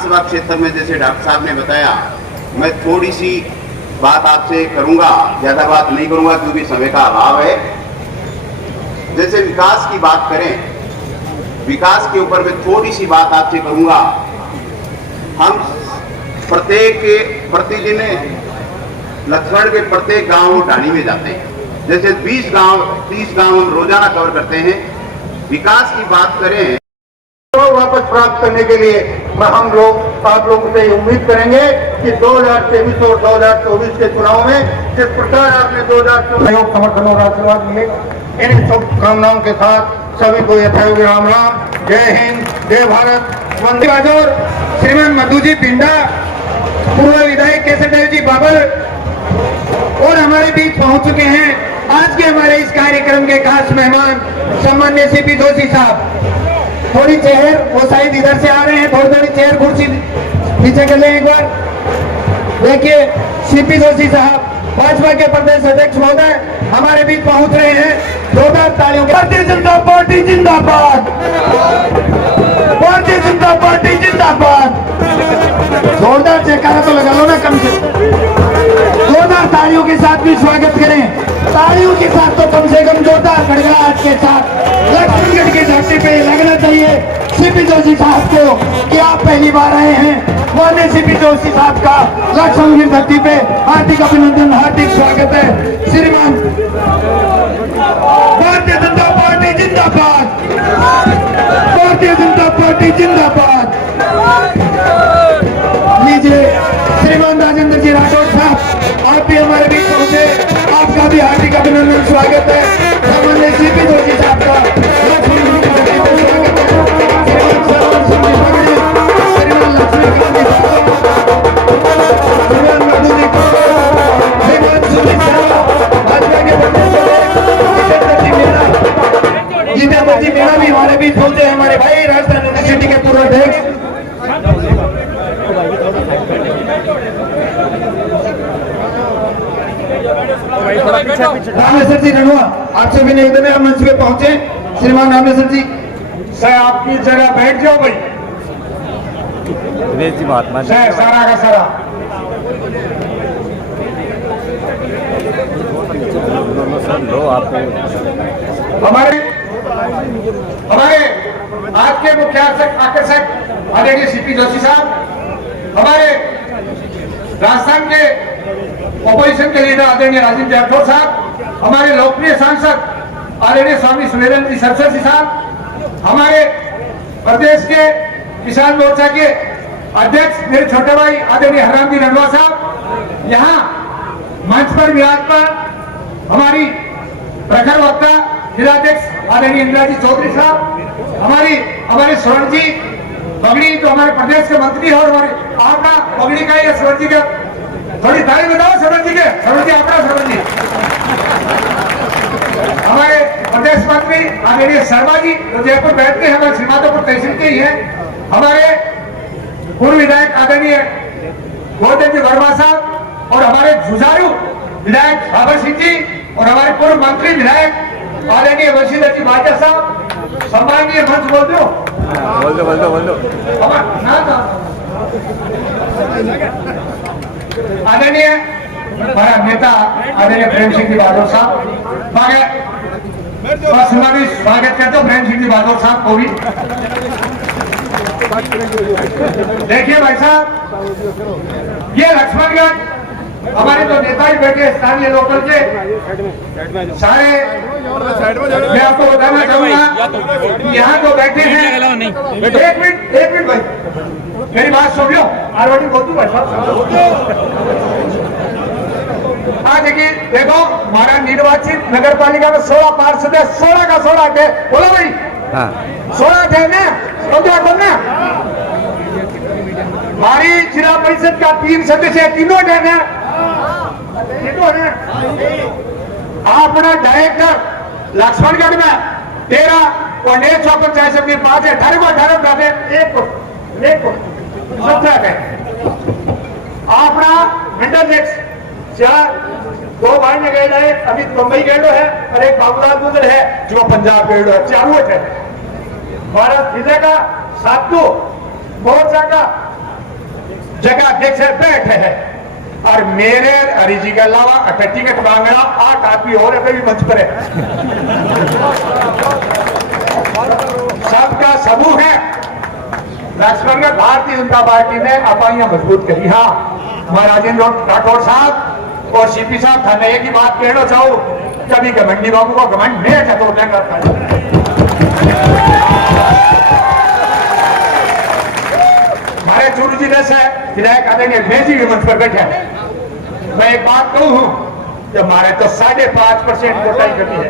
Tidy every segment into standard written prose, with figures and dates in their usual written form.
विधानसभा क्षेत्र में जैसे डॉक्टर साहब ने बताया, मैं थोड़ी सी बात आपसे करूंगा, ज्यादा बात नहीं करूंगा क्योंकि समय का अभाव है। जैसे विकास की बात करें, विकास के ऊपर मैं थोड़ी सी बात आपसे करूंगा। हम प्रतिदिन लक्ष्मण के प्रत्येक गांव ढाणी में जाते हैं। जैसे 20 गांव 30 गांव हम रोजाना कवर करते हैं। विकास की बात करें तो वापस प्राप्त करने के लिए हम लोग आप लोगों से उम्मीद करेंगे कि 2023 और 2024 के चुनाव में जिस प्रकार आपने 2024 समर्थन और आशीर्वाद मिलेगा, इन शुभकामनाओं के साथ सभी को यथायोग्य राम राम, जय हिंद, जय भारत, वंदे मातरम। श्रीमान मधु जी पिंडा, पूर्व विधायक केशवदेव जी बाबर और हमारे बीच पहुंच चुके हैं। आज के हमारे इस कार्यक्रम के खास मेहमान सम्मान्य सीपी जोशी साहब। थोड़ी चेयर, वो शायद इधर से आ रहे हैं, थोड़ी चेयर कुर्सी नीचे कर लें एक बार। देखिए सीपी जोशी साहब भाजपा के प्रदेश अध्यक्ष महोदय हमारे बीच पहुंच रहे हैं। जोरदार तालियों के। भारतीय जनता पार्टी जिंदाबाद, भारतीय जनता पार्टी जिंदाबाद। जोरदार जयकारा तो लगा लो ना कम से। जोरदार तालियों के साथ भी स्वागत करें। तालियों के साथ तो कम से कम जोरदार गड़गड़ाहट के साथ लक्ष्मणगढ़ की धरती पे लगना चाहिए सीपी जोशी साहब को कि आप पहली बार आए हैं। माननीय सीपी जोशी साहब का लक्ष्मणगढ़ धरती पे हार्दिक अभिनंदन, हार्दिक स्वागत है। श्रीमान भारतीय जनता पार्टी जिंदाबाद, भारतीय जनता पार्टी जिंदाबाद। लीजिए श्रीमान राजेंद्र जी राठौर साहब, आप भी हमारे बीच पहुंचे, आपका भी हार्दिक अभिनंदन, स्वागत है। सामान्य सीपी जोशी साहब का लक्ष्मणगढ़ की धरती पर स्वागत है। श्रीमान श्रवण सिंह जी पगड़ी, श्रीमान लक्ष्मीकांत जी साहब, श्रीमान मधु जी को, श्रीमान सुनील साहब, भाजपा के प्रदेश जितेंद्र जी मीणा भी हमारे बीच पहुंचे, हमारे भाई राजस्थान यूनिवर्सिटी के पूर्व अध्यक्ष। रामेश्वर जी रणुआ, आपसे भी निवेदन है, मंच पे पहुंचे। श्रीमान रामेश्वर जी, सर आपकी जगह बैठ जाओ भाई। महात्मा सारा का सारा लो आपको हमारे आज के मुख्य आकर्षक आदरणीय सीपी जोशी साहब, हमारे राजस्थान के ऑपोजिशन के लीडर आदरणीय राजेंद्र राठौर साहब, हमारे लोकप्रिय सांसद आदरणीय स्वामी सुरेंद्र जी सरस्वती साहब, हमारे प्रदेश के किसान मोर्चा के अध्यक्ष मेरे छोटे भाई आदरणीय हरराम जी रणवा साहब, यहाँ मंच पर विराजमान हमारी प्रखर वक्ता जिलाध्यक्ष आदरणीय इंदिरा जी चौधरी साहब, हमारे स्वर्ण जी पगड़ी तो हमारे प्रदेश के मंत्री और हमारे आपका पगड़ी का ही स्वर्ण जी का थोड़ी ताली बताओ। स्वर्ण जी के स्वर्ण जी आपका स्वर्ण जी, हमारे प्रदेश मंत्री आदरणीय शर्मा जी जो जयपुर बैठते हैं, हमारे श्रीमाधोपुर तहसील के ही हैं, हमारे पूर्व विधायक आदरणीय गोवर्धन जी वर्मा साहब और हमारे जुझारू विधायक बाबर सिंह जी और हमारे पूर्व मंत्री विधायक आदरणीय वशीधर जी भाटिया साहब। सम्माननीय मंच बोल दो, बोल दो आदरणीय हमारा नेता आदरणीय प्रेम सिंह जी बहादुर साहब, स्वागत करते हो प्रेम सिंह जी बहादुर साहब को भी। देखिए भाई साहब, ये लक्ष्मणगढ़ हमारे तो नेता ही बैठे स्थानीय लोकल के सारे, मैं आपको बताना चाहूंगा यहाँ जो बैठे हैं, एक मिनट भाई मेरी बात सुन लो, आरवाड़ी बोल दूं भाई साहब। आज देखिए, देखो हमारा निर्वाचित नगर पालिका में 16 पार्षद है, 16 का 16 के बोलो भाई, 16 थे ना, बोलना हमारी जिला परिषद का 3 सदस्य, तीनों थे अपना डायरेक्टर लक्ष्मणगढ़ में 13 और 54 से 5 है, 18 एक 17 है। अपना मंडल दो भाई ने गए है, अभी मुंबई गेड़ो है और एक बाबूलाल गुजर है जो पंजाब गेड़ो है, चारों है। भारत विजय का सातू मोर्चा का जगह अध्यक्ष बैठे हैं और मेरे हरि जी के अलावा 8 टिकट मांगना 8 आदमी और भी मंच पर है। सबका समूह है। लक्ष्मणगढ़ भारतीय जनता पार्टी ने अपाइयां मजबूत करी। हाँ, मैं राजेंद्र राठौड़ साहब और सीपी साहब थाने एक ही बात कहना चाहूं, कभी घमंडी बाबू को घमंड नहीं चतुर देगा। हमारे चूरू जिले से विधायक आदरणीय भेजी भी मंच पर बैठे हैं। मैं एक बात कहूं कि हमारे तो 5.5% वोट ही कमी है।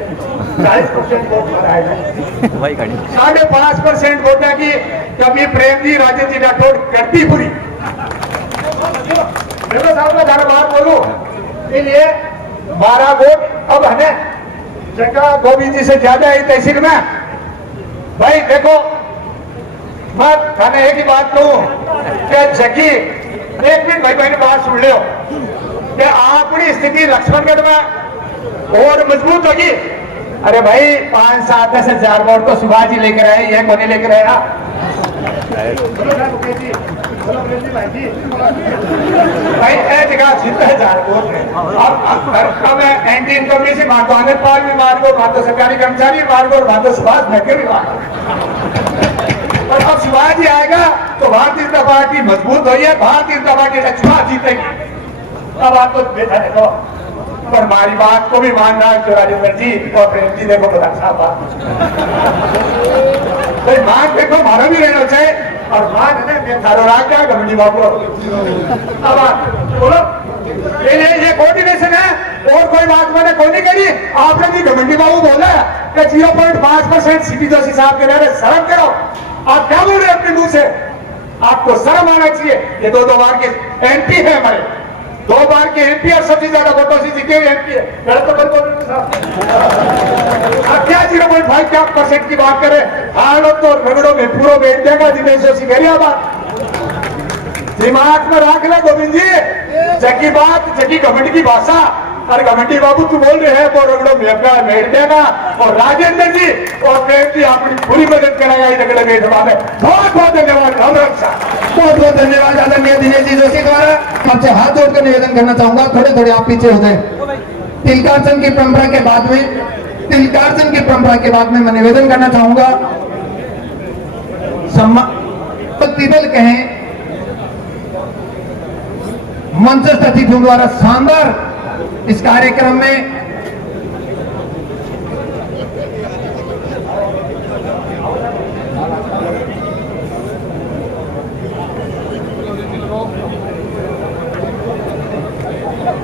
40% वोट आएगा। 5.5% वोट की कभी प्रेम जी राजेंद्र जी राठौड़ करती पूरी। साहब का ज्यादा बात बोलू इसलिए 12 वोट अब है जगह गोविंद जी से ज्यादा है तहसील में। भाई देखो, मैं थाने एक ही बात कहूं कि जगी एक मिनट भाई ने बात सुन लो कि अपनी स्थिति लक्ष्मणगढ़ में और मजबूत होगी। अरे भाई 5, 7, 10 हजार वोट तो सुभाष जी लेकर आए, ये कौन लेकर आया? भाई जगह 70,000 वोट है। अब एंटी इनकम से मार दो, आनंद पाल भी मार दो, मार दो सरकारी कर्मचारी मार दो, मार दो सुभाष महके भी मार दो। और अब सुभाष जी आएगा तो भारतीय जनता पार्टी मजबूत हुई है, भारतीय जनता पार्टी का चुनाव जीतेगी। अब आपको देखा देखो, पर हमारी बात को भी मानना है राजेंद्र जी और प्रेम जी। देखो प्रधान साहब मान देखो, हमारा भी रहना चाहिए और मान है थारो राग का गमंडी बाबू। अब बोलो ये कोऑर्डिनेशन है और कोई बात मैंने कोई नहीं करी। आपने भी गमंडी बाबू बोला कि 0.5% सीपी जोशी साहब के रहे। शर्म करो, आप क्या बोल रहे हैं अपने मुंह से? आपको शर्म आना चाहिए। ये 2 बार के एमपी है हमारे, 2 बार के एमपी और सबसे ज्यादा वोटों से जीते हुए एमपी है। गलत तो बिल्कुल आप क्या 0.5% की बात करें? हालत तो रगड़ों में पूरा बैठ जाएगा। दिनेश जोशी कह रही बात दिमाग में रख ले गोविंद जी। जगी बात, जगी घमंड की भाषा और घमंडी बाबू तू बोल रहे हैं वो रगड़ों में बैठ जाएगा। और राजेंद्र जी और प्रेम जी अपनी पूरी मदद कराएगा इस रगड़े बैठवा में। बहुत बहुत धन्यवाद। राम राम साहब, बहुत बहुत धन्यवाद आदरणीय दिनेश जी जोशी द्वारा। आपसे हाथ जोड़कर निवेदन करना चाहूंगा, थोड़े थोड़े आप पीछे हो जाए। तिलकार्चन की परंपरा के बाद में मैं निवेदन करना चाहूंगा, प्रतिबल कहें मंचस्थ अतिथियों द्वारा शानदार इस कार्यक्रम में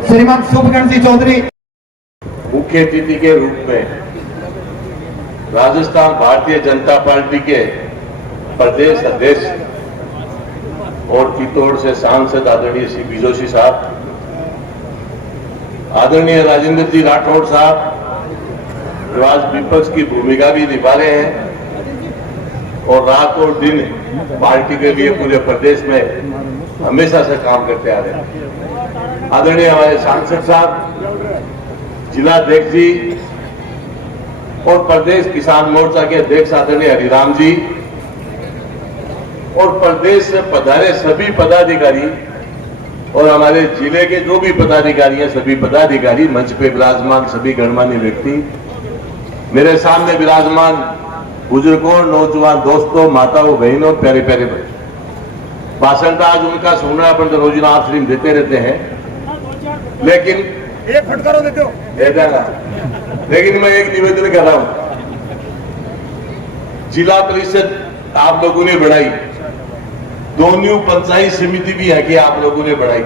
श्रीमान शुभगण जी चौधरी मुख्य अतिथि के रूप में राजस्थान भारतीय जनता पार्टी के प्रदेश अध्यक्ष और चित्तौड़ से सांसद आदरणीय सीपी जोशी साहब, आदरणीय राजेंद्र जी राठौड़ साहब जो आज विपक्ष की भूमिका भी निभा रहे हैं और रात और दिन पार्टी के लिए पूरे प्रदेश में हमेशा से काम करते आ रहे हैं। आदरणीय हमारे सांसद साहब, जिलाध्यक्ष जी और प्रदेश किसान मोर्चा के अध्यक्ष आदरणीय हरिराम जी और प्रदेश से पधारे सभी पदाधिकारी और हमारे जिले के जो भी पदाधिकारी हैं, सभी पदाधिकारी, मंच पे विराजमान सभी गणमान्य व्यक्ति, मेरे सामने विराजमान बुजुर्गों, नौजवान दोस्तों, माताओं, बहनों, प्यारे प्यारे भाषण आज उनका सुनना अपन तो रोजाना आप स्ट्रीम देते रहते हैं, लेकिन एक फटकारो देते हो दे देगा। लेकिन मैं एक निवेदन कर रहा हूं, जिला परिषद आप लोगों ने बढ़ाई, दोनों पंचायत समिति भी है कि आप लोगों ने बढ़ाई,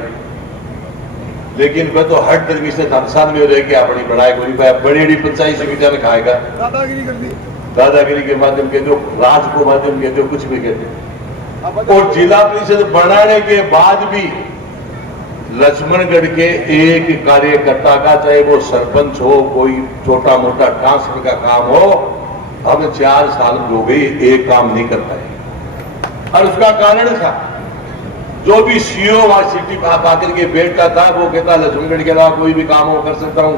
लेकिन मैं तो हर तरीके से नुकसान में रह के अपनी बढ़ाई कोई बड़ी बड़ी पंचायत समितियां में खाएगा, दादागिरी कर दी, दादागिरी के माध्यम कहते हो, राज को माध्यम कहते हो, कुछ भी कहते हो। और जिला परिषद बनाने के बाद भी लक्ष्मणगढ़ के एक कार्यकर्ता का, चाहे वो सरपंच हो, कोई छोटा मोटा ट्रांसफर का काम हो, अब 4 साल हो गई एक काम नहीं कर पाए। और उसका कारण था जो भी सीओ सिटी आकर के बैठता था वो कहता लक्ष्मणगढ़ के अलावा कोई भी काम हो कर सकता हूं,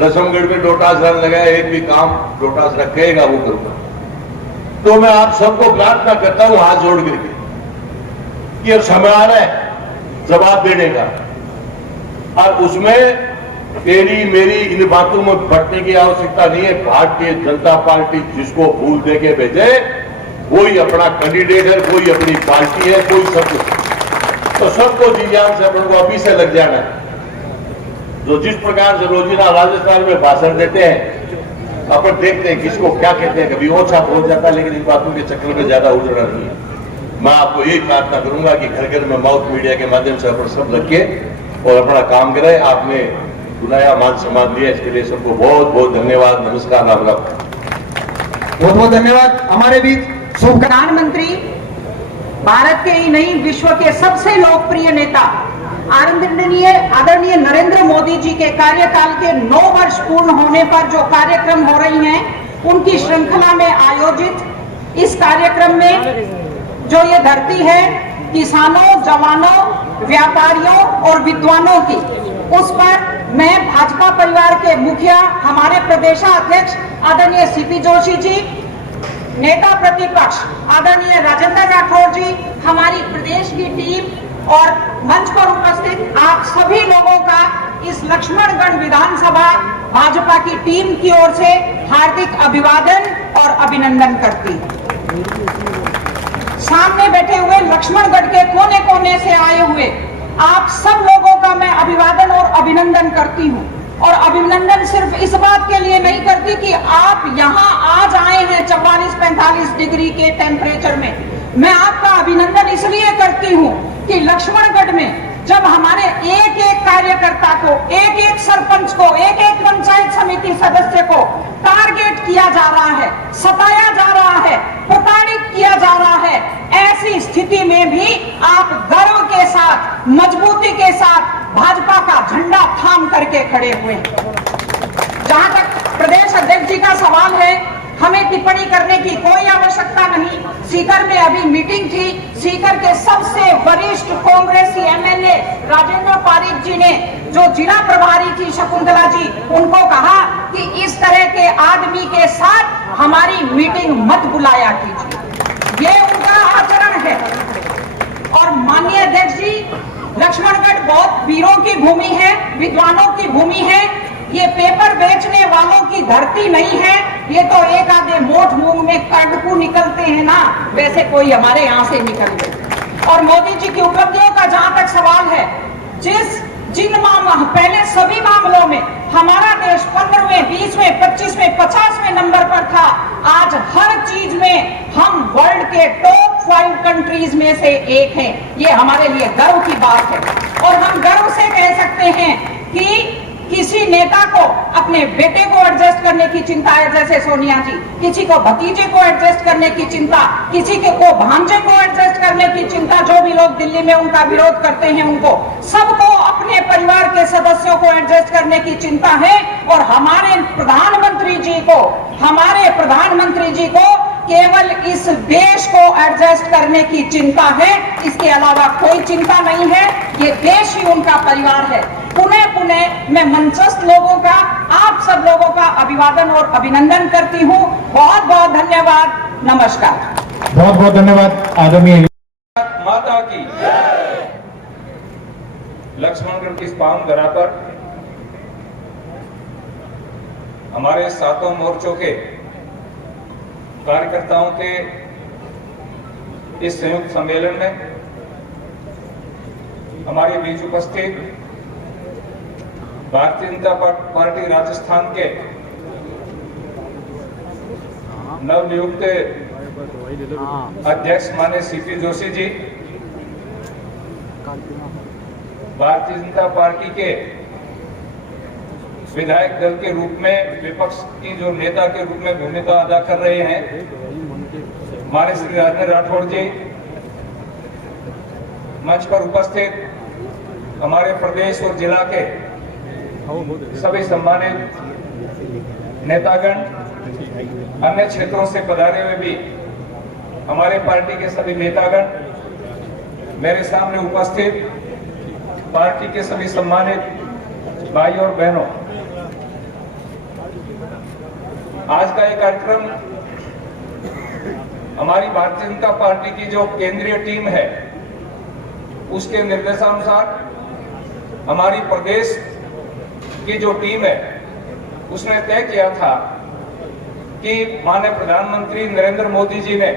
लक्ष्मणगढ़ में डोटास लगाया, एक भी काम डोटास रखेगा वो करूंगा। तो मैं आप सबको प्रार्थना करता हूं हाथ जोड़ करके कि अब समय आ रहा है जवाब देने का। और उसमें तेरी मेरी इन बातों में बढ़ने की आवश्यकता नहीं है। भारतीय जनता पार्टी जिसको फूल दे के भेजे वही अपना कैंडिडेट है, कोई अपनी पार्टी है, कोई सब कुछ। तो सबको जी जान से अपन को अभी से लग जाना है। जो जिस प्रकार से रोजीना राजस्थान में भाषण देते हैं, अपन देखते हैं किसको क्या कहते हैं, कभी ओछा पहुंच जाता है, लेकिन इन बातों के चक्कर में ज्यादा उलझना नहीं है। मैं आपको यही प्रार्थना करूंगा कि घर घर में माउथ मीडिया के माध्यम से अपन सब रखे और अपना काम करें। आपने बुलाया, मान सम्मान दिया, इसके लिए सबको बहुत बहुत धन्यवाद। नमस्कार, राम राम। बहुत बहुत धन्यवाद। हमारे बीच प्रधानमंत्री, भारत के ही नहीं विश्व के सबसे लोकप्रिय नेता आदरणीय नरेंद्र मोदी जी के कार्यकाल के 9 वर्ष पूर्ण होने पर जो कार्यक्रम हो रही हैं, उनकी श्रृंखला में आयोजित इस कार्यक्रम में जो ये धरती है किसानों, जवानों, व्यापारियों और विद्वानों की, उस पर मैं भाजपा परिवार के मुखिया, हमारे प्रदेशाध्यक्ष आदरणीय सीपी जोशी जी, नेता प्रतिपक्ष आदरणीय राजेंद्र राठौर जी, हमारी प्रदेश की टीम और मंच पर उपस्थित आप सभी लोगों का इस लक्ष्मणगढ़ विधानसभा भाजपा की टीम की ओर से हार्दिक अभिवादन और अभिनंदन करती हूं। सामने बैठे हुए लक्ष्मणगढ़ के कोने कोने से आए हुए आप सब लोगों का मैं अभिवादन और अभिनंदन करती हूं। और अभिनंदन सिर्फ इस बात के लिए नहीं करती कि आप यहाँ आज आए हैं 44-45 डिग्री के टेम्परेचर में। मैं आपका अभिनंदन इसलिए करती हूँ कि लक्ष्मणगढ़ में जब हमारे एक एक कार्यकर्ता को, एक एक सरपंच को, एक एक पंचायत समिति सदस्य को टारगेट किया जा रहा है, सताया जा रहा है, प्रताड़ित किया जा रहा है, ऐसी स्थिति में भी आप गर्व के साथ, मजबूती के साथ भाजपा का झंडा थाम करके खड़े हुए हैं। जहां तक प्रदेश अध्यक्ष जी का सवाल है, हमें टिप्पणी करने की कोई आवश्यकता नहीं। सीकर में अभी मीटिंग थी, सीकर के सबसे वरिष्ठ कांग्रेसी एमएलए राजेंद्र पारीक जी ने, जो जिला प्रभारी थी शकुंतला जी, उनको कहा कि इस तरह के आदमी के साथ हमारी मीटिंग मत बुलाया कीजिए। ये उनका आचरण है। और माननीय अध्यक्ष जी, लक्ष्मणगढ़ बहुत वीरों की भूमि है, विद्वानों की भूमि है। ये पेपर बेचने वालों की धरती नहीं है। ये तो एक आधे मोठ मूंग में कड़कू निकलते हैं ना, वैसे कोई हमारे यहाँ से निकल गए। और मोदी जी की उपलब्धियों का जहां तक सवाल है, जिन पहले सभी मामलों में हमारा देश 15वें, 20वें, 25वें, 50वें नंबर पर था, आज हर चीज में हम वर्ल्ड के टॉप 5 कंट्रीज में से एक हैं। ये हमारे लिए गर्व की बात है। और हम गर्व से कह सकते हैं कि किसी नेता को अपने बेटे को एडजस्ट करने की चिंता है, जैसे सोनिया जी, किसी को भतीजे को एडजस्ट करने की चिंता, किसी को भांजे को एडजस्ट करने की चिंता, जो भी लोग दिल्ली में उनका विरोध करते हैं, उनको सबको अपने परिवार के सदस्यों को एडजस्ट करने की चिंता है। और हमारे प्रधानमंत्री जी को केवल इस देश को एडजस्ट करने की चिंता है, इसके अलावा कोई चिंता नहीं है। ये देश ही उनका परिवार है। पुनः मैं मंचस्थ लोगों का, आप सब लोगों का अभिवादन और अभिनंदन करती हूँ। बहुत बहुत धन्यवाद। नमस्कार। बहुत बहुत धन्यवाद आदरणीय माता की। लक्ष्मणगढ़ की इस पावन धरा पर हमारे सातों मोर्चों के कार्यकर्ताओं के इस संयुक्त सम्मेलन में हमारे बीच उपस्थित भारतीय जनता पार्टी राजस्थान के नवनियुक्त अध्यक्ष माननीय सीपी जोशी जी, भारतीय जनता पार्टी के विधायक दल के रूप में विपक्ष की जो नेता के रूप में भूमिका अदा कर रहे हैं हमारे श्री राजेंद्र राठौड़ जी, मंच पर उपस्थित हमारे प्रदेश और जिला के सभी सम्मानित नेतागण, अन्य क्षेत्रों से पधारे हुए भी हमारे पार्टी के सभी नेतागण, मेरे सामने उपस्थित पार्टी के सभी सम्मानित भाई और बहनों, आज का ये कार्यक्रम हमारी भारतीय जनता पार्टी की जो केंद्रीय टीम है उसके निर्देशानुसार हमारी प्रदेश की जो टीम है उसने तय किया था कि माननीय प्रधानमंत्री नरेंद्र मोदी जी ने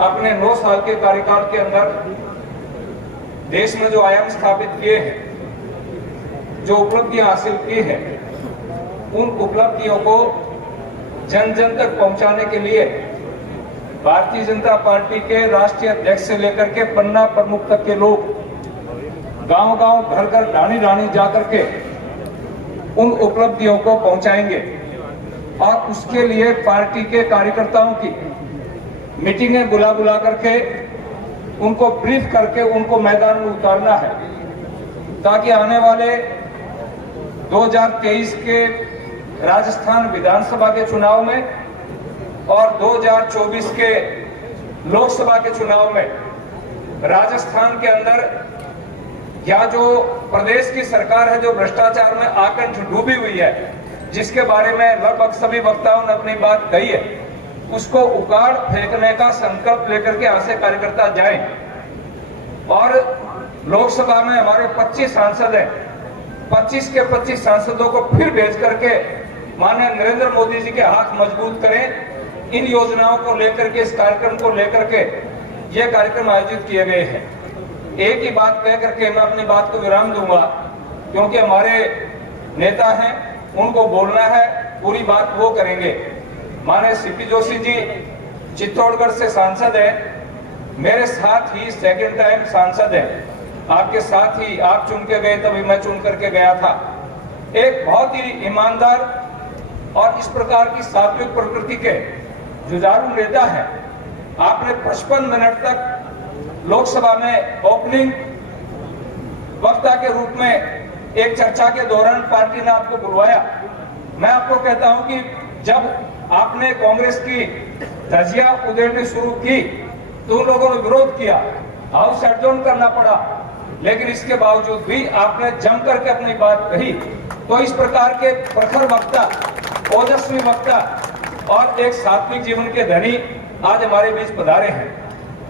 अपने 9 साल के कार्यकाल के अंदर देश में जो आयाम स्थापित किए हैं, जो उपलब्धियां हासिल की हैं, उन उपलब्धियों को जन जन तक पहुंचाने के लिए भारतीय जनता पार्टी के राष्ट्रीय अध्यक्ष से लेकर के पन्ना प्रमुख तक के लोग गांव-गांव, घर-घर, ढाणी-ढाणी जाकर के उन उपलब्धियों को पहुंचाएंगे और उसके लिए पार्टी के कार्यकर्ताओं की मीटिंगें बुला करके उनको ब्रीफ करके उनको मैदान में उतारना है, ताकि आने वाले 2023 के राजस्थान विधानसभा के चुनाव में और 2024 के लोकसभा के चुनाव में राजस्थान के अंदर या जो प्रदेश की सरकार है जो भ्रष्टाचार में आकंठ डूबी हुई है, जिसके बारे में लगभग सभी वक्ताओं ने अपनी बात कही है, उसको उखाड़ फेंकने का संकल्प लेकर के यहाँ से कार्यकर्ता जाएं। और लोकसभा में हमारे 25 सांसद हैं, 25 के 25 सांसदों को फिर भेज करके माननीय नरेंद्र मोदी जी के हाथ मजबूत करें। इन योजनाओं को लेकर के, इस कार्यक्रम को लेकर के ये कार्यक्रम आयोजित किए गए हैं। एक ही बात कह करके मैं अपनी बात को विराम दूंगा, क्योंकि हमारे नेता हैं, उनको बोलना है, पूरी बात वो करेंगे। माननीय सीपी जोशी जी चित्तौड़गढ़ से सांसद हैं, मेरे साथ ही सेकंड टाइम सांसद हैं, आपके साथ ही आप चुन के गए, तभी मैं चुन करके गया था। एक बहुत ही ईमानदार और इस प्रकार की सात्विक प्रकृति के जुझारू नेता है। आपने 55 मिनट तक लोकसभा में ओपनिंग वक्ता के रूप में एक चर्चा के दौरान पार्टी ने आपको बुलवाया। मैं आपको कहता हूं कि जब आपने कांग्रेस की धज्जियां उधेड़नी शुरू की तो उन लोगों ने विरोध किया, हाउस एडजॉर्न करना पड़ा, लेकिन इसके बावजूद भी आपने जम करके अपनी बात कही। तो इस प्रकार के प्रखर वक्ता, ओजस्वी वक्ता और एक सात्विक जीवन के धनी आज हमारे बीच पधारे हैं।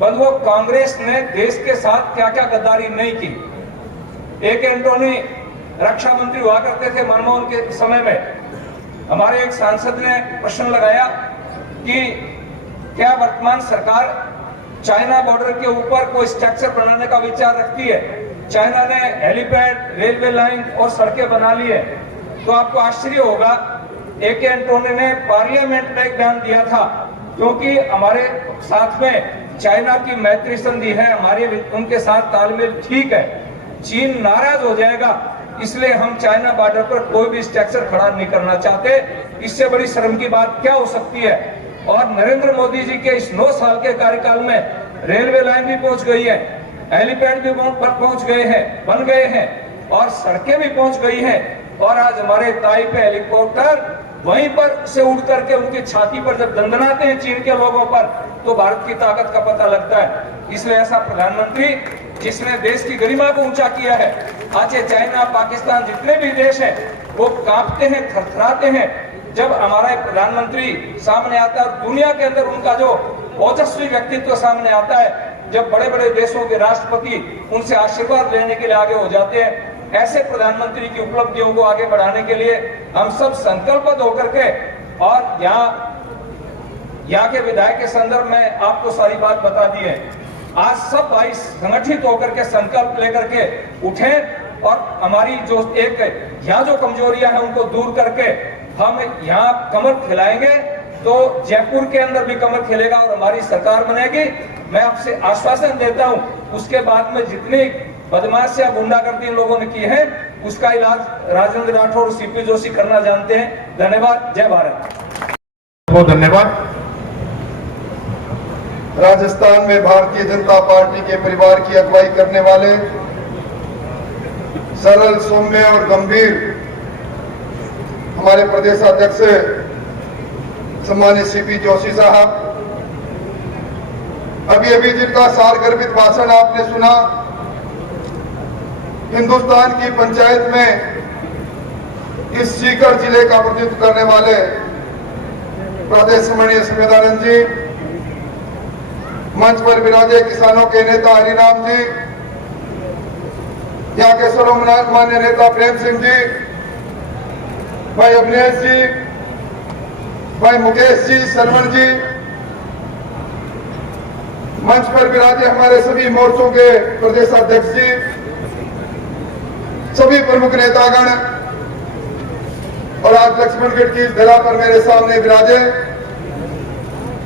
बंधुओं, कांग्रेस ने देश के साथ क्या क्या गद्दारी नहीं की। एक एंटोनी रक्षा मंत्री हुआ करते थे मनमोहन के समय में। हमारे एक सांसद ने प्रश्न लगाया कि क्या वर्तमान सरकार चाइना बॉर्डर के ऊपर कोई स्ट्रक्चर बनाने का विचार रखती है? चाइना ने हेलीपैड, रेलवे लाइन और सड़कें बना ली है। तो आपको आश्चर्य होगा, एक एंटोनी ने पार्लियामेंट में एक बयान दिया था, क्योंकि हमारे साथ में चाइना की मैत्री संधि है, हमारे उनके साथ तालमेल ठीक है, चीन नाराज हो जाएगा, इसलिए हम चाइना बॉर्डर पर कोई भी स्ट्रक्चर खड़ा नहीं करना चाहते। इससे बड़ी शर्म की बात क्या हो सकती है? और नरेंद्र मोदी जी के इस 9 साल के कार्यकाल में रेलवे लाइन भी पहुंच गई है, हेलीपैड भी पहुंच गए हैं, बन गए हैं, और सड़कें भी पहुंच गई हैं। और आज हमारे ताई पे हेलीकॉप्टर वहीं पर से उड़ करके उनकी छाती पर जब दंदनाते हैं चीन के लोगों पर, तो भारत की ताकत का पता लगता है। इसलिए ऐसा प्रधानमंत्री जिसने देश की गरिमा को ऊंचा किया है, आज ये चाइना, पाकिस्तान, जितने भी देश हैं वो कांपते हैं, थरथराते हैं जब हमारा एक प्रधानमंत्री सामने आता है। और दुनिया के अंदर उनका जो ओजस्वी व्यक्तित्व सामने आता है, जब बड़े बड़े देशों के राष्ट्रपति उनसे आशीर्वाद लेने के लिए आगे हो जाते हैं। ऐसे प्रधानमंत्री की उपलब्धियों को आगे बढ़ाने के लिए हम सब संकल्पबद्ध होकर के, और यहाँ के विधायक के संदर्भ में आपको सारी बात बता दी है। आज सब भाई संगठित होकर के संकल्प लेकर के उठे और हमारी जो एक यहाँ जो कमजोरियां हैं उनको दूर करके हम यहाँ कमर खिलाएंगे, तो जयपुर के अंदर भी कमर खिलेगा और हमारी सरकार बनेगी। मैं आपसे आश्वासन देता हूँ, उसके बाद में जितनी बदमाश या गुंडागर्दी इन लोगों ने की है, उसका इलाज राजेंद्र राठौर और सीपी जोशी करना जानते हैं। धन्यवाद। जय भारत। बहुत धन्यवाद। राजस्थान में भारतीय जनता पार्टी के परिवार की अगुवाई करने वाले सरल, सौम्य और गंभीर हमारे प्रदेश अध्यक्ष सम्मानित सीपी जोशी साहब, अभी अभी जिनका सारगर्भित भाषण आपने सुना, हिंदुस्तान की पंचायत में इस सीकर जिले का प्रतिनिधित्व करने वाले प्रदेश माननीय संवेदानंद जी, मंच पर विराजे किसानों के नेता हरिराम जी, यहाँ के सर्वमान्य नेता प्रेम सिंह जी, भाई अवनेश जी, भाई मुकेश जी, सरवण जी, मंच पर विराजे हमारे सभी मोर्चों के प्रदेशाध्यक्ष जी, सभी प्रमुख नेतागण और आज लक्ष्मणगढ़ की इस धरा पर मेरे सामने विराजे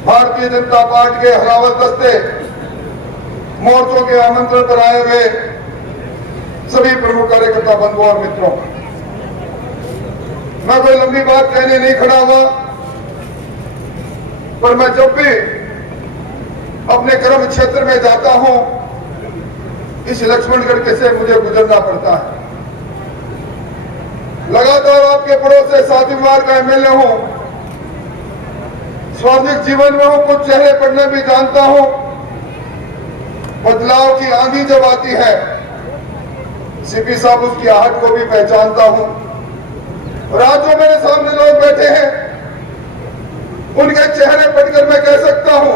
भारतीय जनता पार्टी के हरावत दस्ते मोर्चों के आमंत्रण पर आए हुए सभी प्रमुख कार्यकर्ता बंधुओं और मित्रों, मैं कोई लंबी बात कहने नहीं खड़ा हुआ, पर मैं जब भी अपने कर्म क्षेत्र में जाता हूं, इस लक्ष्मणगढ़ के से मुझे गुजरना पड़ता है। लगातार आपके पड़ोस से 7वीं बार का एमएलए हूं, स्वाभाविक जीवन में हूं, कुछ चेहरे पढ़ने भी जानता हूं। बदलाव की आंधी जब आती है, सीपी साहब उसकी आहट को भी पहचानता हूं। और आज जो मेरे सामने लोग बैठे हैं, उनके चेहरे पढ़कर मैं कह सकता हूं,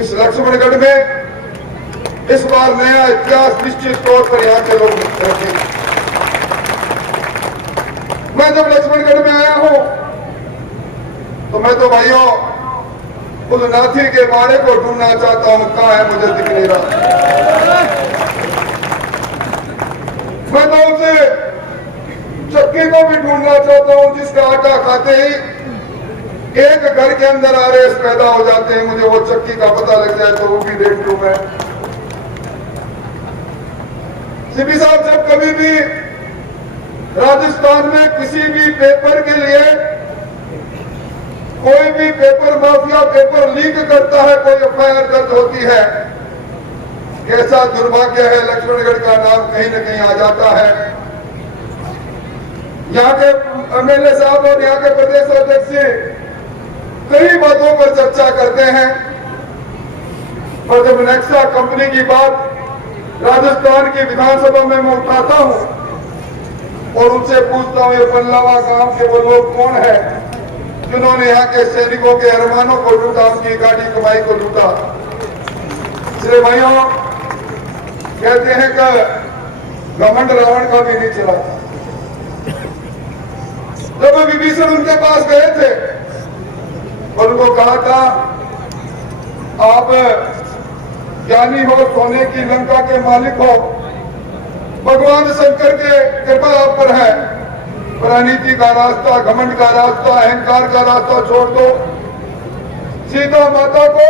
इस लक्ष्मणगढ़ में इस बार नया इतिहास निश्चित तौर पर यहाँ के लोग रखेंगे। मैं जब लक्ष्मणगढ़ में आया हूं, तो मैं तो भाइयों उस नाथी के बारे को ढूंढना चाहता हूं, कहां है मुझे दिख नहीं रहा। मैं तो उसे चक्की को भी ढूंढना चाहता हूं, जिसका आटा खाते ही एक घर के अंदर आरएस पैदा हो जाते हैं। मुझे वो चक्की का पता लग जाए तो वो भी देख लूं मैं। सीपी साहब, जब कभी भी राजस्थान में किसी भी पेपर के लिए कोई भी पेपर माफिया पेपर लीक करता है, कोई एफआईआर दर्ज होती है, कैसा दुर्भाग्य है, लक्ष्मणगढ़ का नाम कहीं न कहीं आ जाता है। यहाँ के एमएलए साहब और यहाँ के प्रदेश अध्यक्ष कई बातों पर चर्चा करते हैं, और जब नेक्सा कंपनी की बात राजस्थान की विधानसभा में मैं उठाता हूं और उनसे पूछता हूं, ये पल्लावा गांव के वो लोग कौन है जिन्होंने यहाँ के सैनिकों के अरमानों को लूटा, उनकी गाड़ी कमाई को लूटा। इसलिए भाइयों, कहते हैं कि घमंड रावण का भी नहीं चला। जब विभीषण उनके पास गए थे और उनको कहा था, आप ज्ञानी हो, सोने की लंका के मालिक हो, भगवान शंकर के कृपा आप पर है, राजनीति का रास्ता, घमंड का रास्ता, अहंकार का रास्ता छोड़ दो, सीता माता को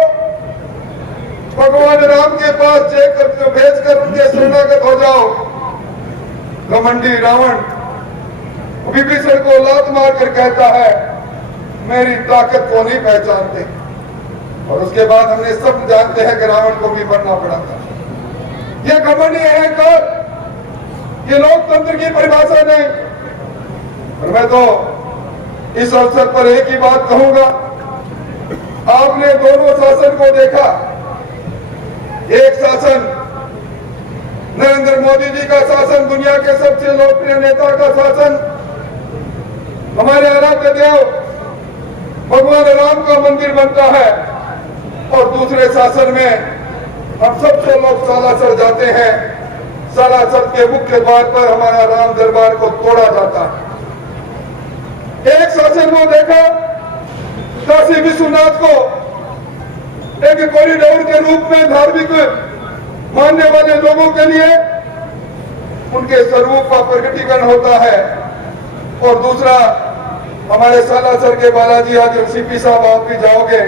भगवान राम के पास भेजकर उनके शरणागत हो जाओ। घमंडी रावण विभीषण को लात मारकर कहता है, मेरी ताकत को नहीं पहचानते। और उसके बाद हमने सब जानते हैं कि रावण को भी बनना पड़ा था। ये घमंड, ये अहंकार, ये लोकतंत्र की परिभाषा नहीं। और मैं तो इस अवसर पर एक ही बात कहूंगा, आपने दोनों शासन को देखा। एक शासन नरेंद्र मोदी जी का शासन, दुनिया के सबसे लोकप्रिय नेता का शासन, हमारे आराध्य देव भगवान राम का मंदिर बनता है, और दूसरे शासन में हम सबसे लोग सालासर जाते हैं, सालासर के मुख्य द्वार पर हमारा राम दरबार को तोड़ा जाता है। एक शासन वो देखा, काशी विश्वनाथ को एक कॉरिडोर के रूप में धार्मिक मानने वाले लोगों के लिए उनके स्वरूप का प्रकटीकरण होता है। और दूसरा, हमारे सालासर के बालाजी, आज सीपी साहब आप भी जाओगे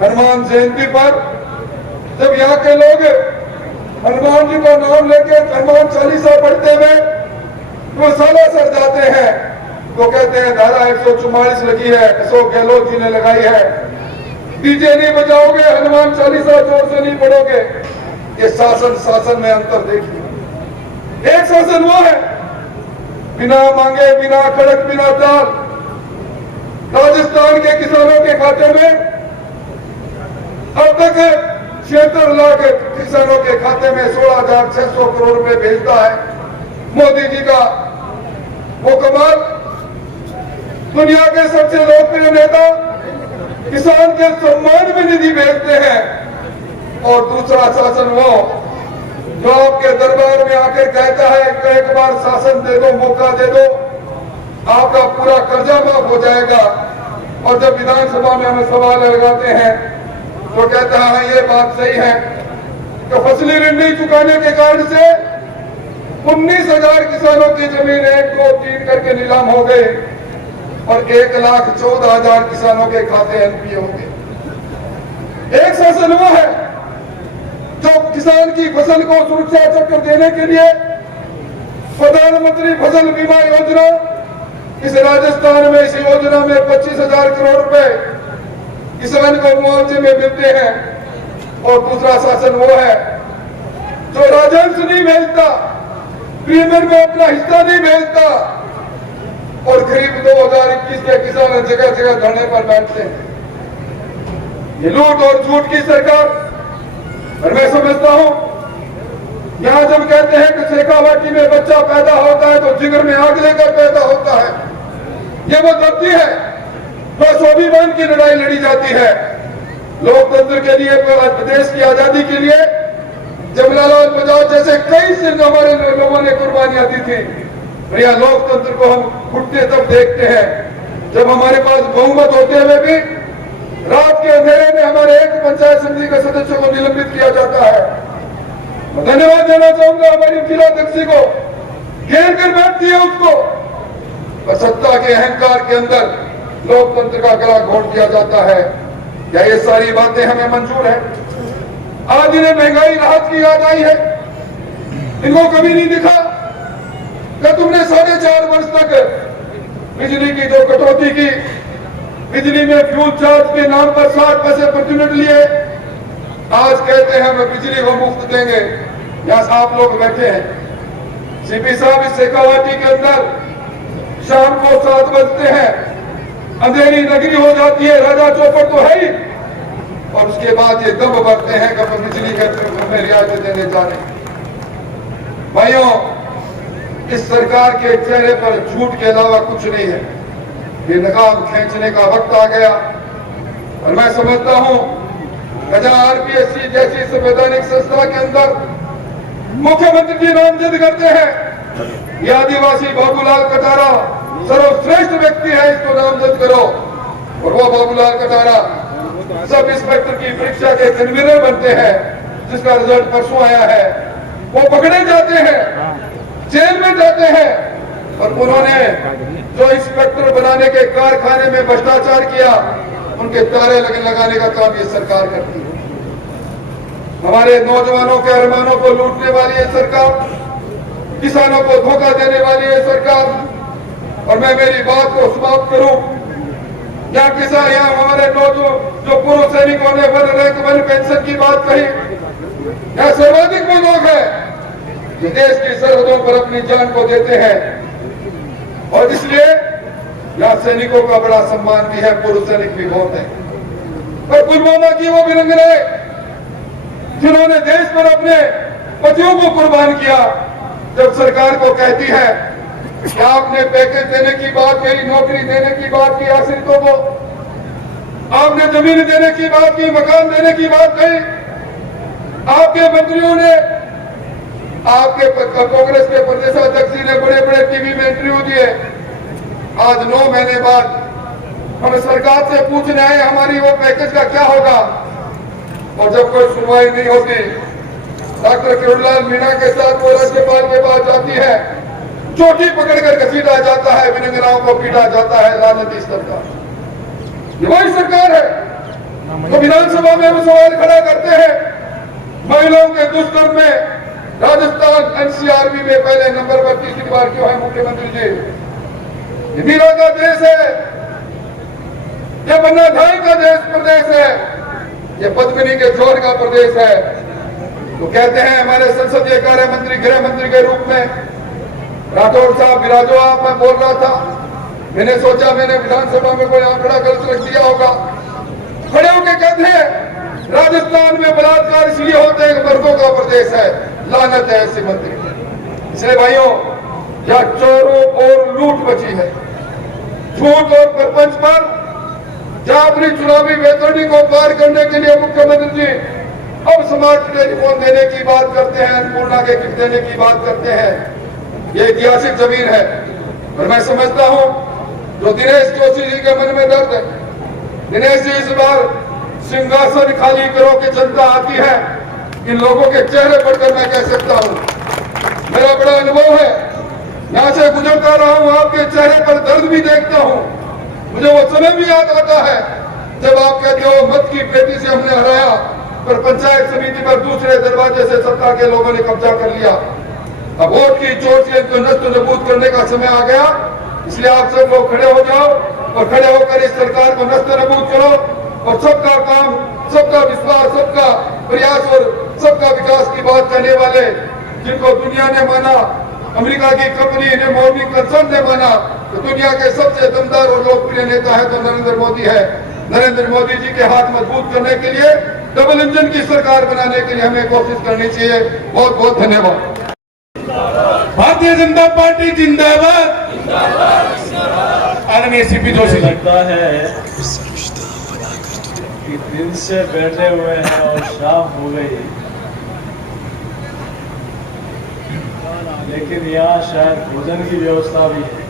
हनुमान जयंती पर, जब यहाँ के लोग हनुमान जी का नाम लेके हनुमान चालीसा पढ़ते हुए वो सालासर जाते हैं, तो कहते हैं धारा 144 लगी है, अशोक गहलोत जी ने लगाई है, डीजे नहीं बजाओगे, हनुमान चालीसा जोर से नहीं पढ़ोगे। ये शासन में अंतर देखिए। एक शासन वो है बिना मांगे, बिना खड़क, बिना चाल, राजस्थान के किसानों के खाते में अब तक 76 लाख किसानों के खाते में 16,600 करोड़ रुपए भेजता है मोदी जी का वो कमाल। दुनिया के सबसे लोकप्रिय नेता किसान के सम्मान में निधि भेजते हैं। और दूसरा शासन वो जो आपके के दरबार में आकर कहता है कि एक बार शासन दे दो, मौका दे दो, आपका पूरा कर्जा माफ हो जाएगा। और जब विधानसभा में हमें सवाल लगाते हैं तो कहता है ये बात सही है कि फसली ऋण नहीं चुकाने के कारण से 19,000 किसानों की जमीन 1, 2, 3 करके नीलाम हो गए और 1,14,000 किसानों के खाते एनपीए हो गए। एक शासन वो है जो किसान की फसल को सुरक्षा चक्र देने के लिए प्रधानमंत्री फसल बीमा योजना, इस राजस्थान में इस योजना में 25,000 करोड़ रुपए किसान को मुआवजे में मिलते हैं। और दूसरा शासन वो है जो राजस्व नहीं भेजता, प्रीमियम में अपना हिस्सा नहीं भेजता और करीब 2021 के किसान जगह जगह धरने पर बैठते हैं। ये लूट और झूठ की सरकार। और मैं समझता हूं यहां जब कहते हैं कि शेखावाटी में बच्चा पैदा होता है तो जिगर में आग लेकर पैदा होता है, ये वो धरती है जो स्वाभिमान की लड़ाई लड़ी जाती है। लोकतंत्र के लिए, देश की आजादी के लिए जमनालाल बजाज जैसे कई सिंह हमारे लोगों ने कुर्बानियां दी थी। और यह लोकतंत्र को हम घुटते तब देखते हैं जब हमारे पास बहुमत होते हुए भी रात के अंधेरे में हमारे एक पंचायत समिति के सदस्यों को निलंबित किया जाता है। मैं धन्यवाद देना चाहूंगा हमारी जिलाध्यक्ष को, घेर कर बैठती है उसको, और सत्ता के अहंकार के अंदर लोकतंत्र का गला घोट दिया जाता है। क्या ये सारी बातें हमें मंजूर है? आज इन्हें महंगाई राहत की याद आई है, इनको कभी नहीं दिखा कि तुमने 4.5 वर्ष तक बिजली की जो कटौती की, बिजली में फ्यूल चार्ज के नाम पर 60 पैसे प्रति यूनिट लिए, आज कहते हैं हम बिजली को मुफ्त देंगे। यहां आप लोग बैठे हैं, सीपी साहब इस शेखावाटी के अंदर शाम को 7 बजते हैं, अंधेरी नगरी हो जाती है, राजा चौपट तो है ही, और उसके बाद ये दम भरते हैं कि बिजली के में रियायत देने जा रहे हैं। भाइयों, इस सरकार के चेहरे पर झूठ के अलावा कुछ नहीं है। ये नकाब खींचने का वक्त आ गया। और मैं समझता हूं जहां आरपीएससी जैसी संवैधानिक संस्था के अंदर मुख्यमंत्री जी नामजद करते हैं, ये आदिवासी बाबूलाल कटारा सर्वश्रेष्ठ व्यक्ति है, इसको नामजद करो। और वो बाबूलाल कटारा सब इंस्पेक्टर की परीक्षा के कन्वीनर बनते हैं, जिसका रिजल्ट परसों आया है। वो पकड़े जाते हैं, जेल में जाते हैं, और उन्होंने जो इंस्पेक्टर बनाने के कारखाने में भ्रष्टाचार किया, उनके तारे लगाने का काम ये सरकार करती है। हमारे नौजवानों के अरमानों को लूटने वाली है सरकार, किसानों को धोखा देने वाली है सरकार। और मैं मेरी बात को समाप्त करूं, यहाँ किसान, यहाँ हमारे जो पूर्व सैनिकों ने वन रैंक वन पेंशन की बात कही, यहाँ सर्वाधिक वो लोग हैं जो देश की सरहदों पर अपनी जान को देते हैं। और इसलिए यहाँ सैनिकों का बड़ा सम्मान भी है, पूर्व सैनिक भी बहुत है। और पुलवामा की वो वीरांगनाएं जिन्होंने देश पर अपने पतियों को कुर्बान किया, जब सरकार को कहती है कि आपने पैकेज देने की बात कही, नौकरी देने की बात की आश्रितों को, आपने जमीन देने की बात की, मकान देने की बात कही, आपके मंत्रियों ने, आपके कांग्रेस के प्रदेशाध्यक्ष जी ने बड़े बड़े टीवी में इंटरव्यू दिए। आज 9 महीने बाद हम सरकार से पूछने आए हमारी वो पैकेज का क्या होगा, और जब कोई सुनवाई नहीं होती, डॉक्टर किरोड़ीलाल मीणा के साथ वो राज्यपाल के पास जाती है, चोटी पकड़कर घसीटा जाता है, विनंगनाओं को पीटा जाता है। लानती सरकार, ये वही सरकार है तो विधानसभा में हम सवाल खड़ा करते हैं, महिलाओं के दुष्कर्म में राजस्थान एनसीआरबी में पहले नंबर पर तीसरी बार क्यों है मुख्यमंत्री जी? ये मीरा का देश है, ये बन्नाधाई का प्रदेश है, ये पद्मिनी के जोर का प्रदेश है। तो कहते हैं हमारे संसदीय कार्य मंत्री, गृह मंत्री के रूप में राठौर साहब विराजो आप, मैं बोल रहा था, मैंने सोचा मैंने विधानसभा में कोई आंकड़ा गलत रख दिया होगा। खड़े होकर कहते हैं राजस्थान में बलात्कार इसलिए होते हैं मर्दों का प्रदेश है। लानत है ऐसे मंत्री। इसलिए भाइयों, यह चोरों और लूट मची है, झूठ और प्रपंच पर, जहां अपनी चुनावी बेतरनी को पार करने के लिए मुख्यमंत्री जी अब स्मार्ट टेलीफोन देने की बात करते हैं, अन्नपूर्णा के किट देने की बात करते हैं। ये ऐतिहासिक जमीन है और मैं समझता हूं जो दिनेश जोशी जी के मन में दर्द है, दिनेश जी इस बार सिंहासन खाली करो कि जनता आती है, इन लोगों के चेहरे पढ़कर मैं कह सकता हूं। मेरा बड़ा अनुभव है, यहां से गुजरता रहा हूं, आपके चेहरे पर दर्द भी देखता हूं। मुझे वो समय भी याद आता है जब आप कहते हो मत की पेटी से हमने हराया, पर पंचायत समिति पर दूसरे दरवाजे से सत्ता के लोगों ने कब्जा कर लिया। अब वोट की चोट से इनको नष्ट नबूद करने का समय आ गया, इसलिए आप सब लोग खड़े हो जाओ और खड़े होकर इस सरकार को नष्ट नबूद करो और सबका काम, सबका विश्वास, सबका प्रयास और सबका विकास की बात करने वाले, जिनको दुनिया ने माना, अमेरिका की कंपनी ने मॉर्निंग कंसर्न ने माना तो दुनिया के सबसे दमदार और लोकप्रिय नेता है तो नरेंद्र मोदी है। नरेंद्र मोदी जी के हाथ मजबूत करने के लिए, डबल इंजन की सरकार बनाने के लिए हमें कोशिश करनी चाहिए। बहुत बहुत धन्यवाद। भारतीय जनता पार्टी जिंदाबाद। आदरणीय सीपी जोशी जी। लगता है कि दिन से बैठे हुए हैं और शाम हो गई, लेकिन यहाँ शायद भोजन की व्यवस्था भी है।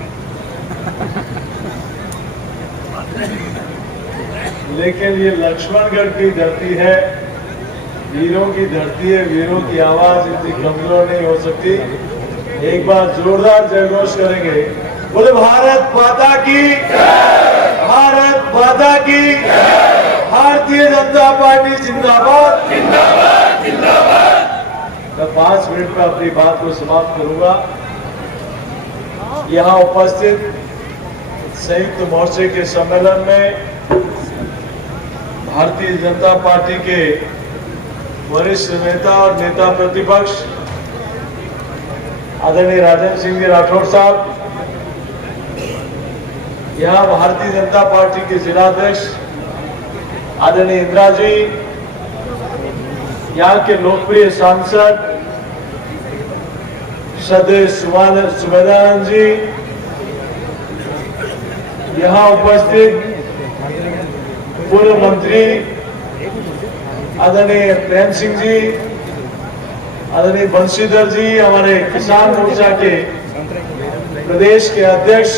लेकिन ये लक्ष्मणगढ़ की धरती है, वीरों की धरती है, वीरों की आवाज इतनी कमजोर नहीं हो सकती। एक बार जोरदार जयघोष करेंगे, बोले भारत माता की, भारत माता की, भारतीय जनता पार्टी जिंदाबाद, जिंदाबाद, जिंदाबाद। मैं 5 मिनट में अपनी बात को समाप्त करूंगा। यहाँ उपस्थित संयुक्त मोर्चे के सम्मेलन में भारतीय जनता पार्टी के वरिष्ठ नेता और नेता प्रतिपक्ष आदरणीय राजेंद्र सिंह जी राठौड़ साहब, यहाँ भारतीय जनता पार्टी के जिलाध्यक्ष आदरणीय इंदिरा जी, यहाँ के लोकप्रिय सांसद श्रद्धेय सुमेधानंद जी, यहाँ उपस्थित पूर्व मंत्री आदरणीय प्रेम सिंह जी, आदरणीय बंशीधर जी, हमारे किसान मोर्चा के प्रदेश के अध्यक्ष,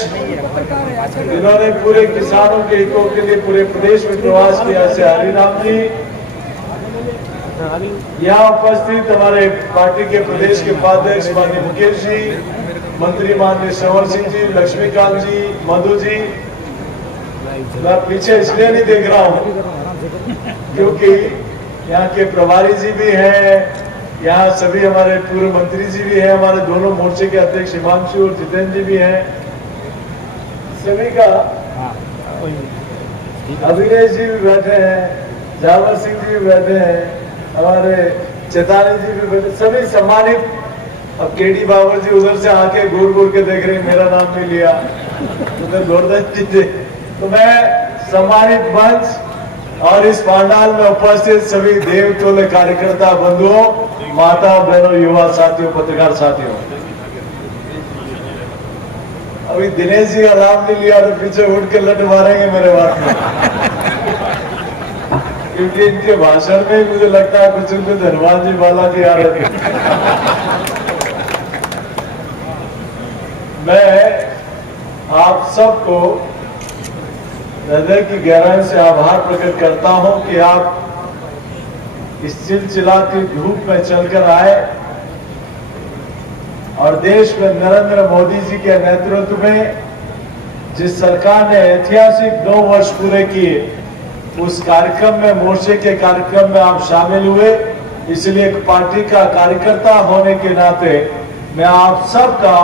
जिन्होंने पूरे किसानों के हितों के लिए पूरे प्रदेश में प्रवास किया, से हरिराम जी, यहाँ उपस्थित हमारे पार्टी के प्रदेश के उपाध्यक्ष माननीय मुकेश जी, मंत्री माननीय संवर सिंह जी, लक्ष्मीकांत जी, मधु जी। मैं पीछे इसलिए नहीं देख रहा हूँ क्योंकि यहाँ के प्रभारी जी भी हैं, यहाँ सभी हमारे पूर्व मंत्री जी भी हैं, हमारे दोनों मोर्चे के अध्यक्ष हिमांशु और जितेंद्र जी भी हैं, सभी का, अभिनय जी भी बैठे हैं, जावर सिंह जी भी बैठे हैं, हमारे चेतानी जी भी बैठे, सभी सम्मानित। अब केडी बाबर जी उधर से आके घूर घूर के देख रहे हैं, मेरा नाम भी लिया, उधर गोरधन जी थे। तो मैं सम्मानित मंच और इस पंडाल में उपस्थित सभी देवतुल्य कार्यकर्ता बंधुओं, माता बहनों, युवा साथियों, पत्रकार साथियों, अभी दिनेश जी का नाम नहीं लिया तो पीछे उठ के लट मारेंगे मेरे बात में, क्योंकि इनके भाषण में मुझे लगता है कुछ उनको धनवान जी वाला जी आ रहे थे। मैं आप सबको हृदय की गहराई से आभार प्रकट करता हूं कि आप इस चिलचिलाती धूप में चलकर आए और देश में नरेंद्र मोदी जी के नेतृत्व में जिस सरकार ने ऐतिहासिक 9 वर्ष पूरे किए, उस कार्यक्रम में, मोर्चे के कार्यक्रम में आप शामिल हुए। इसलिए एक पार्टी का कार्यकर्ता होने के नाते मैं आप सबका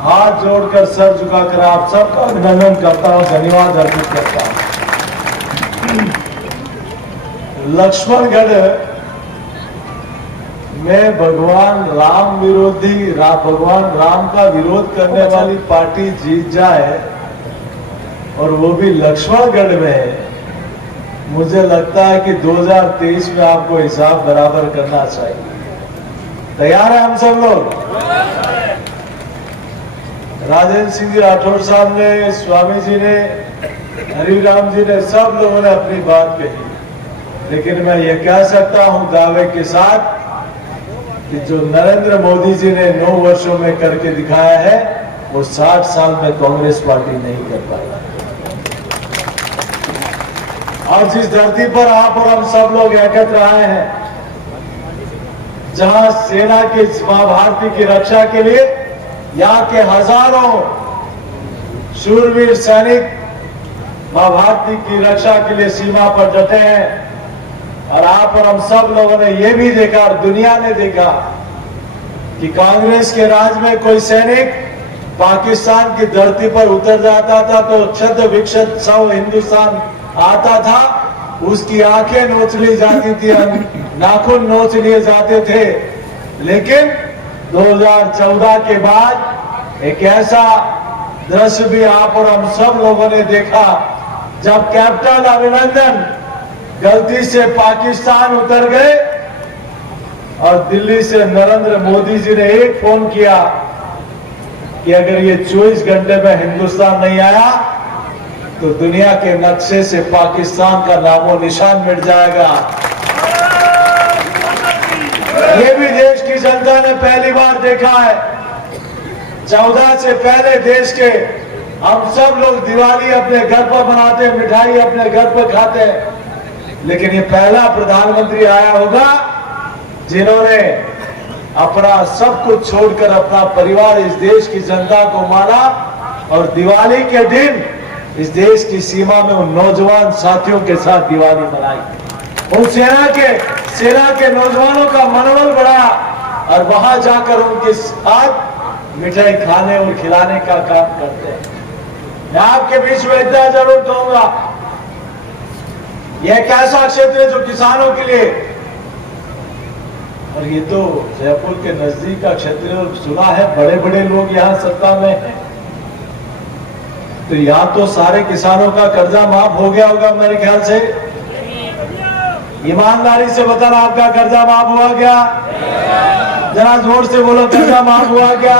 हाथ जोड़कर, सर झुकाकर आप सबका अभिनंदन करता हूं, धन्यवाद अर्पित करता हूं। लक्ष्मणगढ़ में भगवान राम विरोधी, भगवान राम का विरोध करने वाली पार्टी जीत जाए और वो भी लक्ष्मणगढ़ में, मुझे लगता है कि 2023 में आपको हिसाब बराबर करना चाहिए। तैयार है हम सब लोग? राजेंद्र सिंह जी राठौड़ साहब ने, स्वामी जी ने, हरिराम जी ने, सब लोगों ने अपनी बात कही। लेकिन मैं ये कह सकता हूं दावे के साथ कि जो नरेंद्र मोदी जी ने 9 वर्षों में करके दिखाया है वो 60 साल में कांग्रेस पार्टी नहीं कर पाएगा। और जिस धरती पर आप और हम सब लोग एकत्र आए हैं, जहां सेना की मां भारती की रक्षा के लिए यहाँ के हजारों शूरवीर सैनिक मां भारती की रक्षा के लिए सीमा पर डटे हैं, और आप और हम सब लोगों ने यह भी देखा और दुनिया ने देखा कि कांग्रेस के राज में कोई सैनिक पाकिस्तान की धरती पर उतर जाता था तो क्षत विक्षत सब हिंदुस्तान आता था, उसकी आंखें नोच ली जाती थी, नाखून नोच लिए जाते थे। लेकिन 2014 के बाद एक ऐसा दृश्य भी आप और हम सब लोगों ने देखा जब कैप्टन अभिनंदन गलती से पाकिस्तान उतर गए और दिल्ली से नरेंद्र मोदी जी ने एक फोन किया कि अगर ये 24 घंटे में हिंदुस्तान नहीं आया तो दुनिया के नक्शे से पाकिस्तान का नामो निशान मिट जाएगा। ये भी देश की जनता ने पहली बार देखा है। 14 से पहले देश के हम सब लोग दिवाली अपने घर पर मनाते हैं, मिठाई अपने घर पर खाते हैं, लेकिन ये पहला प्रधानमंत्री आया होगा जिन्होंने अपना सब कुछ छोड़कर अपना परिवार इस देश की जनता को माना और दिवाली के दिन इस देश की सीमा में उन नौजवान साथियों के साथ दिवाली मनाई। उन सेना के नौजवानों का मनोबल बढ़ा और वहां जाकर उनके साथ मिठाई खाने और खिलाने का काम करते हैं। मैं आपके बीच में इतना जरूर कहूंगा, यह एक ऐसा क्षेत्र है जो किसानों के लिए, और ये तो जयपुर के नजदीक का क्षेत्र है, सुना है बड़े बड़े लोग यहाँ सत्ता में हैं, तो यहाँ तो सारे किसानों का कर्जा माफ हो गया होगा मेरे ख्याल से। ईमानदारी से बताना, आपका कर्जा माफ हुआ क्या? जरा जोर से बोलो, कर्जा माफ हुआ क्या?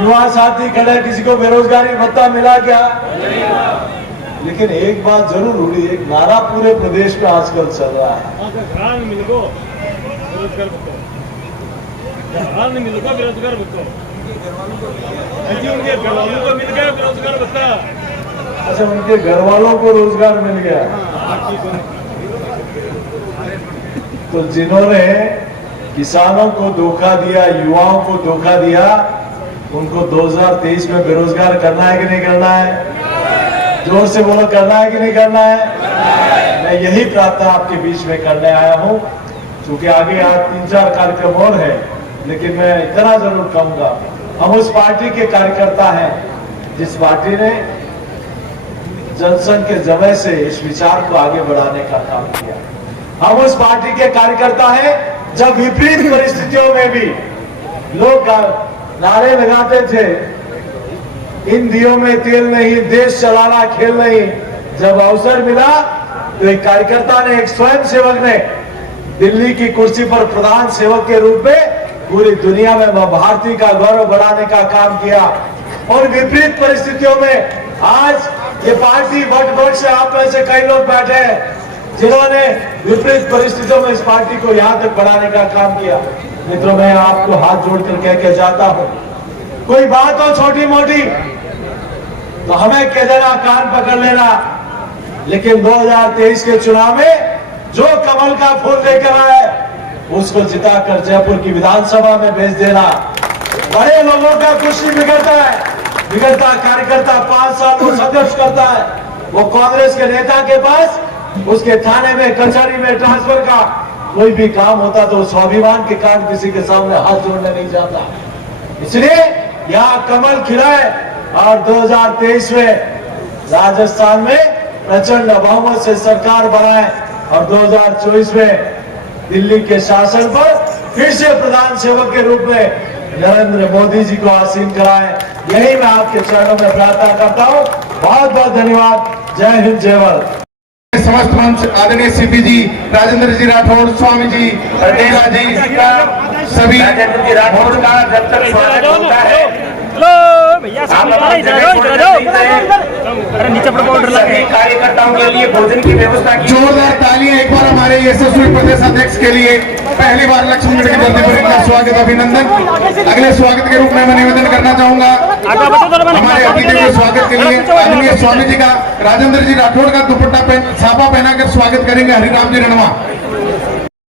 युवा साथी खड़े, किसी को बेरोजगारी भत्ता मिला क्या? लेकिन एक बात जरूर हुई, एक नारा पूरे प्रदेश में आजकल चल रहा है, बेरोजगार उनके घर वालों को मिल गया बेरोजगार भत्ता। अच्छा, उनके घर वालों को रोजगार मिल गया। तो जिन्होंने किसानों को धोखा दिया, युवाओं को धोखा दिया, उनको 2023 में बेरोजगार करना है कि नहीं करना है? जोर से बोलो, करना है कि नहीं करना है? मैं यही प्रार्थना आपके बीच में करने आया हूं, क्योंकि आगे आज 3-4 कार्यक्रम और है, लेकिन मैं इतना जरूर कहूंगा, हम उस पार्टी के कार्यकर्ता हैं जिस पार्टी ने जनसंघ के जमे से इस विचार को आगे बढ़ाने का काम किया। हम उस पार्टी के कार्यकर्ता हैं जब विपरीत परिस्थितियों में भी लोग नारे लगाते थे, इन दियों में तेल नहीं, देश चलाना खेल नहीं। जब अवसर मिला तो एक कार्यकर्ता ने, एक स्वयं सेवक ने दिल्ली की कुर्सी पर प्रधान सेवक के रूप में पूरी दुनिया में मां भारती का गौरव बढ़ाने का काम किया। और विपरीत परिस्थितियों में आज ये पार्टी वट से आप में से कई लोग बैठे हैं जिन्होंने विपरीत परिस्थितियों में इस पार्टी को यहां तक बढ़ाने का काम किया। मित्रों, मैं आपको हाथ जोड़कर कह के जाता हूं, कोई बात हो छोटी मोटी तो हमें कह देना, कान पकड़ लेना, लेकिन 2023 के चुनाव में जो कमल का फूल लेकर आए उसको जिताकर जयपुर की विधानसभा में भेज देना। बड़े लोगों का कुछ नहीं बिगड़ता है, बिगड़ता कार्यकर्ता 5 साल वो संघर्ष करता है, वो कांग्रेस के नेता के पास उसके थाने में, कचहरी में ट्रांसफर का कोई भी काम होता तो स्वाभिमान के कारण किसी के सामने हाथ जोड़ने नहीं जाता। इसलिए यहाँ कमल खिलाए और 2023 में राजस्थान में प्रचंड बहुमत से सरकार बनाए और 2024 में दिल्ली के शासन पर फिर से प्रधान सेवक के रूप में नरेंद्र मोदी जी को आसीन कराएं। यही मैं आपके चरणों में प्रार्थना करता हूं। बहुत बहुत धन्यवाद। जय हिंद, जय भारत। समस्त मंच आदरणीय सीपी जी, राजेंद्र जी राठौड़, स्वामी जी, डेरा जी, सभी राजेंद्र जी राठौड़ का जब तक स्वागत होता है भैया आप अपनी जगह अरे नीचे पर ऑर्डर लगे सभी कार्यकर्ताओं के लिए भोजन की व्यवस्था की। जोरदार तालियां एक बार हमारे यशस्वी प्रदेश अध्यक्ष के लिए। पहली बार लक्ष्मणगढ़ की धरती पर इनका स्वागत, अभिनंदन। अगले स्वागत के रूप में मैं निवेदन करना चाहूंगा हमारे अतिथि के स्वागत के लिए आदरणीय स्वामी जी का, राजेंद्र जी राठौड़ का दुपट्टा साफा पहनाकर स्वागत करेंगे हरिराम जी रणवा।